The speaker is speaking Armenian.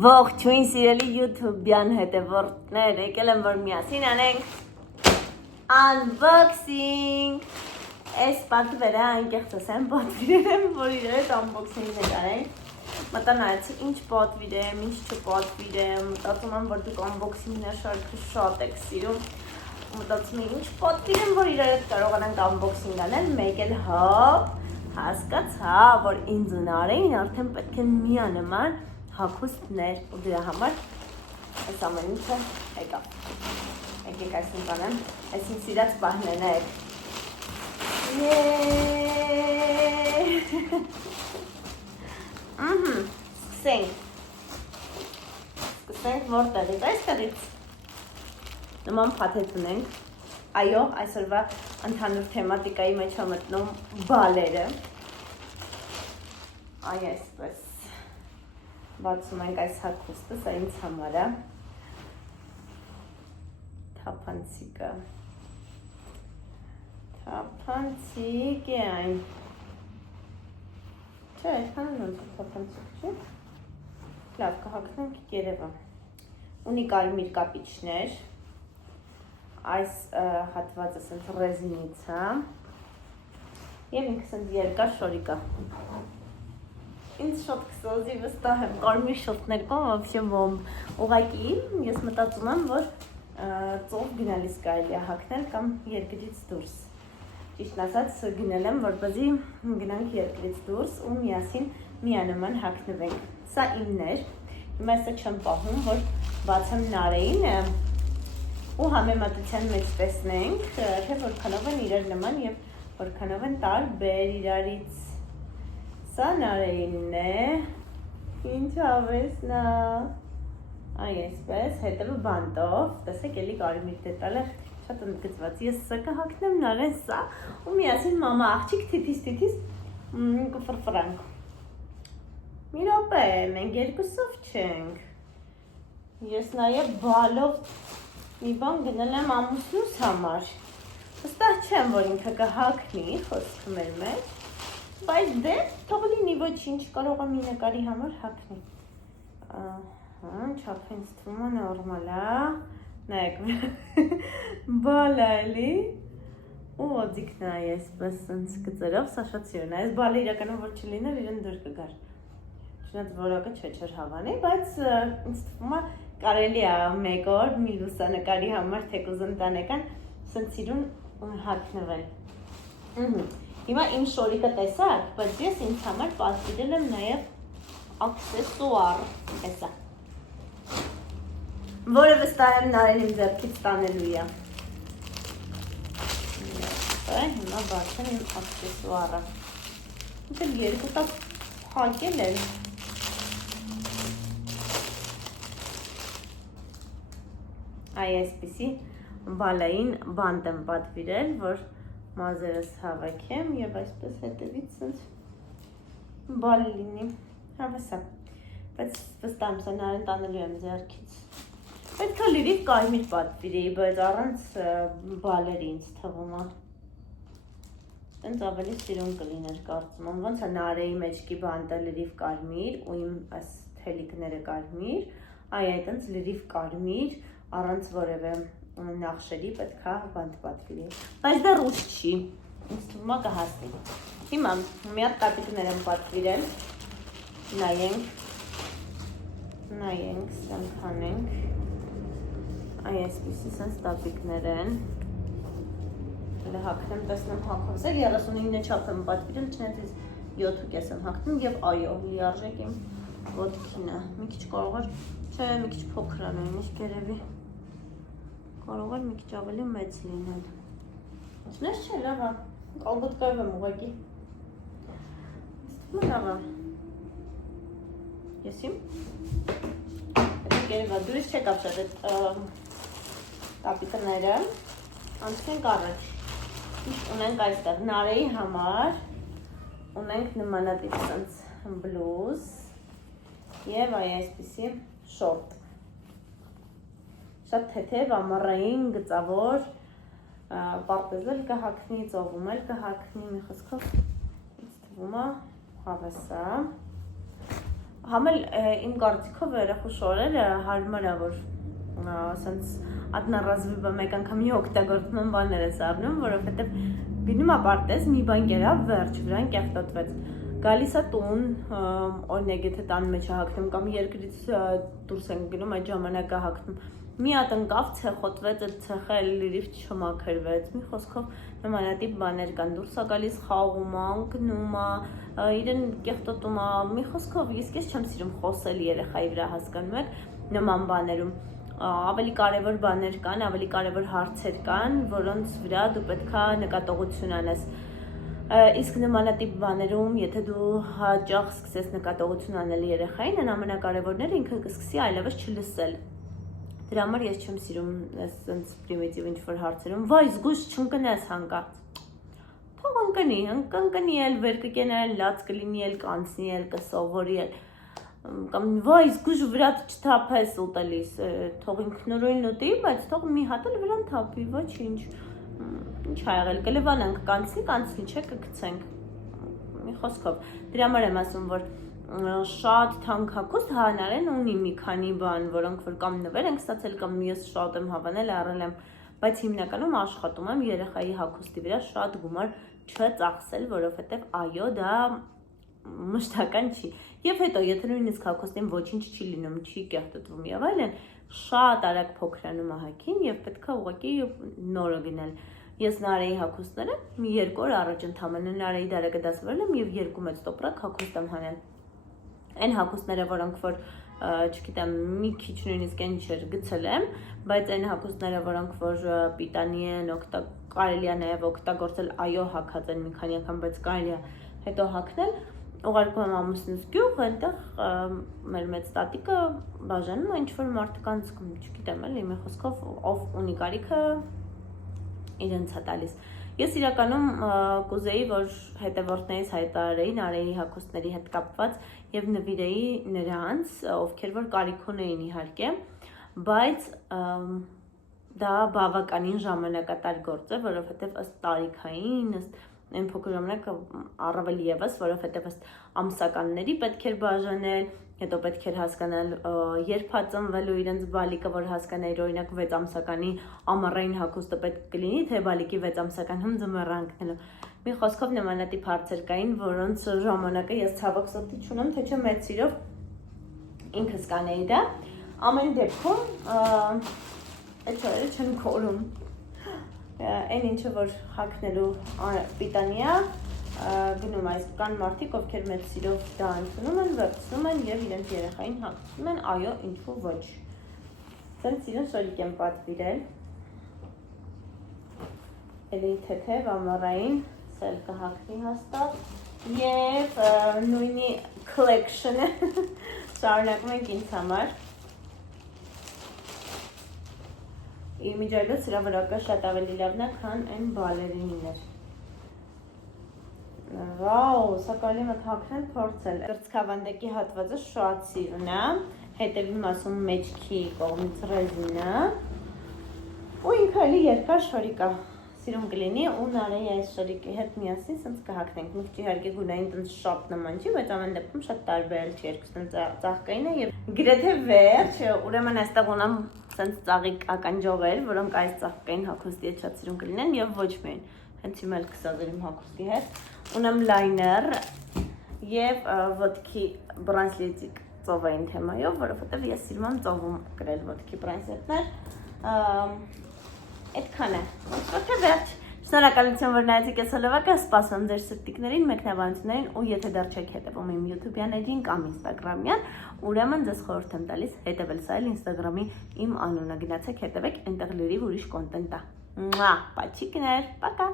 Ողջույն սիրելի YouTube-յան հետևորդներ, եկել եմ որ միասին անենք unboxing։ Այս պատվերը անկեղծ եմ պատվիրել եմ, որ իրար հետ unboxing նկարենք։ Մտա նայեցի ինչ պատվիր եմ, ինչ չպատվիր եմ, մտածում եմ, որ դուք unboxing-ներ շարքը շատ եք սիրում։ Մտածում եմ ինչ պատվիր եմ, որ իրար հետ կարողանանք unboxing անել, մեկ էլ հոպ հասկացա, որ ինձ ունարեին արդեն պետք է միանման հագուստներ ու դրա համար այս ամեն ինչը եկավ։ Եկեք այսինքն անեմ, այս ինձ սիրած պահներն եք։ Սկսենք որտեղից, այստեղից նման փաթեթ ունենք, այո, այսօրվա ընդհանուր թեմատիկայի մեջ է մտնում բալերը, այ այսպես բացում ենք այս հագուստը, սա ինձ համար է, թափանցիկը, թափանցիկ է այն, չէ, այդքան ոնց է թափանցիկ, չէ, լավ, կհագնենք երևա, ունի կարմիր կապիչներ, այս հատվածը սենց ռեզինից է, և ինքը սենց երկար շորիկ է, ինձ շատ կսոզի վստահ եմ, կարմիր շորտներ կան, վավշե ոմբ, ուղղակի ես մտածում եմ, որ ծով գնալիս կարելի է հագնել կամ երկրից դուրս, ճիշտն ասած գնել եմ, որպեսզի գնանք երկրից դուրս ու միասին միանման հագնվենք, սա իմն էր, հիմա այսա չեմ պահում, որ բացեմ նարեինը ու համեմատության մեջ տեսնենք, թե որքանով են իրար նման և որքանով են տարբեր իրարից, սա նարեինն է, ինչ ավեսն է, այ այսպես, հետևը բանտով, տեսեք էլի կարմիր դետալ է, շատ ընդգծված, ես սա կհագնեմ նարեն սա ու միասին մամա աղջիկ թիթիս կֆրֆրանք, մի րոպե, մենք երկուսով չենք, ես նաև բալով մի բան գնել եմ ամուսնուս համար, վստահ չեմ, որ ինքը կհագնի խոսքը մեր մեջ, բայց դե, թող լինի ոչինչ, կարող եմ մի նկարի համար հագնի, չափ ինձ թվում է նորմալ է, նայեք, բալ է էլի, ու ոձիկն է այսպես սենց գծերով, սա շատ սիրուն է, այս բալը իրականում որ չլիներ, իրեն դուր կգար, չնայած որակը չէր հավանի, բայց ինձ թվում է կարելի է մեկ օր մի լուսանկարի համար թեկուզ ընտանեկան սենց սիրուն հագնվել, հիմա իմ շորիկը տեսակ, բայց ես ինձ համար պատվիրել եմ նաև աքսեսուար, տեսա, որը վստահ եմ նարեն իմ ձեռքից տանելու է, հիմա բացեմ իմ աքսեսուարը, ինքն երկու տակ հակել են, այ այսպիսի բալային բանտ եմ պատվիրել, որ մազերս հավաքեմ և այսպես հետևից սենց բալ լինի, հավեսա, բայց վստահ եմ սա նարեն տանելու եմ ձեռքից, պետք է լիրիվ կարմիր պատվիրեի, բայց առանց բալերի ինձ թվում է, տենց ավելի սիրուն կլիներ կարծում եմ, ոնց է նարեի մեջքի բանտը լիրիվ կարմիր ու իմ այս թելիկները կարմիր, այ այտենց լիրիվ կարմիր, առանց որևէ նախշերի պետք է բանտ պատվիրեի, բայց դա ռուս չի, ինձ թվում է կհասնի, հիմա մի հատ կապիկներ եմ պատվիրել, նայենք, սրանք հանենք, այ այսպիսի սենց տապիկներ են, հələ հագնեմ, տեսնեմ հագով, սեր 39 չափ եմ պատվիրել, չնայած ես 7.5 եմ հագնում և այո, լիարժեք իմ ոտքին է, մի քիչ կարող էր, չէ, մի քիչ փոքր է նույնիսկ երևի, կարող էր մի քիչ ավելի մեծ լինել, չնես չէ, լավ է, կալգոտկայով եմ ուղղակի, լավ է, եսիմ, հետեք երևա, դուրս չեք ապշատ այդ կապիկները, անցնենք առաջ, ունենք այստեղ նարեի համար, ունենք նմանատիպ սենց բլուզ և այ այսպիսի շորտ, շատ թեթև, ամառային, գծավոր, պարտեզել կհագնի, ծովում էլ կհագնի, մի խոսքով ինձ թվում է հավեսա, Համել իմ կարծիքով երախու շորերը հարմար է, որ ասենց одноразовый մեկ անգամ օգտագործման բաներ ես առնում, որովհետև գնում է պարտեզ, մի բան կերավ, վերջ, վրան կեղտոտվեց։ Գալիս է տուն, օրինակ եթե տան մեջ է հագնում կամ երկրից դուրս են գնում, այդ ժամանակ է հագնում։ Մի հատ ընկավ, ցեխոտվեց, այդ ցեխը լրիվ չմաքրվեց։ Մի խոսքով նմանատիպ բաներ կան, դուրս է գալիս, խաղում է, ընկնում է, իրեն կեղտոտում է։ Մի խոսքով ես չեմ սիրում խոսել երեխայի վրա, հասկանում եք, նման բաներում։ Ավելի կարևոր բաներ կան, ավելի կարևոր հարցեր կան, որոնց վրա դու պետքա նկատողություն անես։ Իսկ նմանատիպ բաներում, եթե դու հաճախ սկսես նկատողություն անել երեխային, ամենակարևորները ինքը կսկսի այլևս չլսել։ Դրա համար ես չեմ սիրում այսպես պրիմիտիվ ինչ-որ հարցերում, վայ, զգույշ չընկնես հանկարծ։ Թող ընկնի էլ, վեր կկենալ, լաց կլինի էլ, կանցնի էլ, կսովորի էլ։ Կամ վայ, զգույշ վրատ չթափես ուտելիս, թող ինքնուրույն ուտի, բայց թող մի հատ էլ վրան թափի, ոչինչ։ Ինչ ա եղել, կլվանանք, կանցնի, չէ, կգցենք։ Մի խոսքով, դրա համար եմ ասում, որ շատ թանկ հագուստ հանարեն ունի մի քանի բան, որոնք որ կամ նվեր ենք ստացել, կամ ես շատ եմ հավանել, առել եմ, բայց հիմնականում աշխատում եմ երեխայի հագուստի վրա շատ գումար չծախսել, որովհետև այո, դա մշտական չի։ Եվ հետո, եթե նույնիսկ հագուստին ոչինչ չի լինում, չի կեղտոտվում եւ այլն, շատ արագ փոքրանում է հագին եւ պետքա ուղղակի նորը գնել։ Ես Նարեի հագուստները մի 2 օր առաջ ընդամենը Նարեի դարակը դասվորել եմ եւ 2 մեծ տոպրակ հագուստ եմ հանել։ Այն հագուստները, որոնք որ չգիտեմ, մի քիչ նույնիսկ այն չէր գցել եմ, բայց այն հագուստները, որոնք որ պիտանի են, կարելի է նաեւ օգտագործել, այո, հագած են մի քանի անգամ, բայց կարելի է հետո հագնել, ուղարկում եմ ամուսնուս գյուղ, այնտեղ մեր մեծ տատիկը բաժանում է ինչ-որ մարդկանց, չգիտեմ էլի, մի խոսքով ով ունի կարիքը իրենց է տալիս։ Ես իրականում կուզեի, որ հետևորդներից հայտարարեի Նարեի հագուստների հետ կապված եւ նվիրեի նրանց, ովքեր որ կարիք ունեին իհարկե, բայց դա բավականին ժամանակատար գործ է, որովհետեւ ըստ տարիքային, ըստ այն փոքր ժամանակ առավել եւս, որովհետեւ ըստ ամսականների պետք էր բաժանել, հետո պետք էր հասկանալ երբ է ծնվելու իրենց բալիկը, որ հասկանայի, օրինակ 6 ամսականի ամառային հագուստը պետք կլինի, թե բալիկի 6 ամսական ձմեռ ընկնելու։ Մի խոսքով նմանատիպ հարցեր կային, որոնց ժամանակը ես ցավոք սրտի չունեմ, թե չէ մեծ սիրով ինքս կանեի դա։ Ամեն դեպքում այդ օրերը չեմ կորում։ Այն ինչը որ հագնելու պիտանի է, գնում այս կան մարդիկ, ովքեր մեծ սիրով դա ընդունում են, վերցնում են եւ իրենց երեխային հագնում են, այո, ինչու ոչ։ Սենց իրեն շորիկ եմ պատվիրել։ Էլի թեթև ամառային սել կհագնի հաստատ եւ նույնի collection-ը շարունակում ենք ինձ համար։ Իմիջիայլոց հրավարակը շատ ավելի լավն է, քան այն բալերիններ։ Վաու, սա կարելի մոտ հագնել փորձել։ Կրծքավանդակի հատվածը շատ սիրուն է, հետևի մասում մեջքի կողմից ռեզինը, ու ինքը էլի երկար շորիկ է, սիրուն կլինի, ու Նարեի այս շորիկի հետ միասին սենց կհագնենք։ Մենք իհարկե գունային տենց շատ նման չի, բայց ամեն դեպքում շատ տարբեր չի, երկուսն ծաղկային է եւ գրեթե վերջ, ուրեմն այստեղ ունեմ սենց ծաղիկական ջողեր, որոնք այս ծաղկային հագուստի հետ շատ սիրուն կլինեն եւ ոչ միայն, հենց հիմա էլ կսազերիմ հագուստի հետ։ Ունեմ լայներ եւ ոտքի բրանսլետիկ ծովային թեմայով, որովհետեւ ես սիրում եմ ծովում գրել ոտքի բրանսլետներ։ Այդքան է։ Ոչ վերջ։ Շնորհակալություն, որ նայեցիք այս հոլովակը, սպասում եմ ձեր սրտիկներին, մեկնաբանություններին, ու եթե դեռ չեք հետևում իմ YouTube-յան էջին կամ Instagram-յան, ուրեմն ձեզ խորհուրդ եմ տալիս հետևել սա էլ Instagram-ի իմ անունը, գնացեք հետևեք, այնտեղ լրիվ ուրիշ կոնտենտ է։ Պաչիկներ, պակա։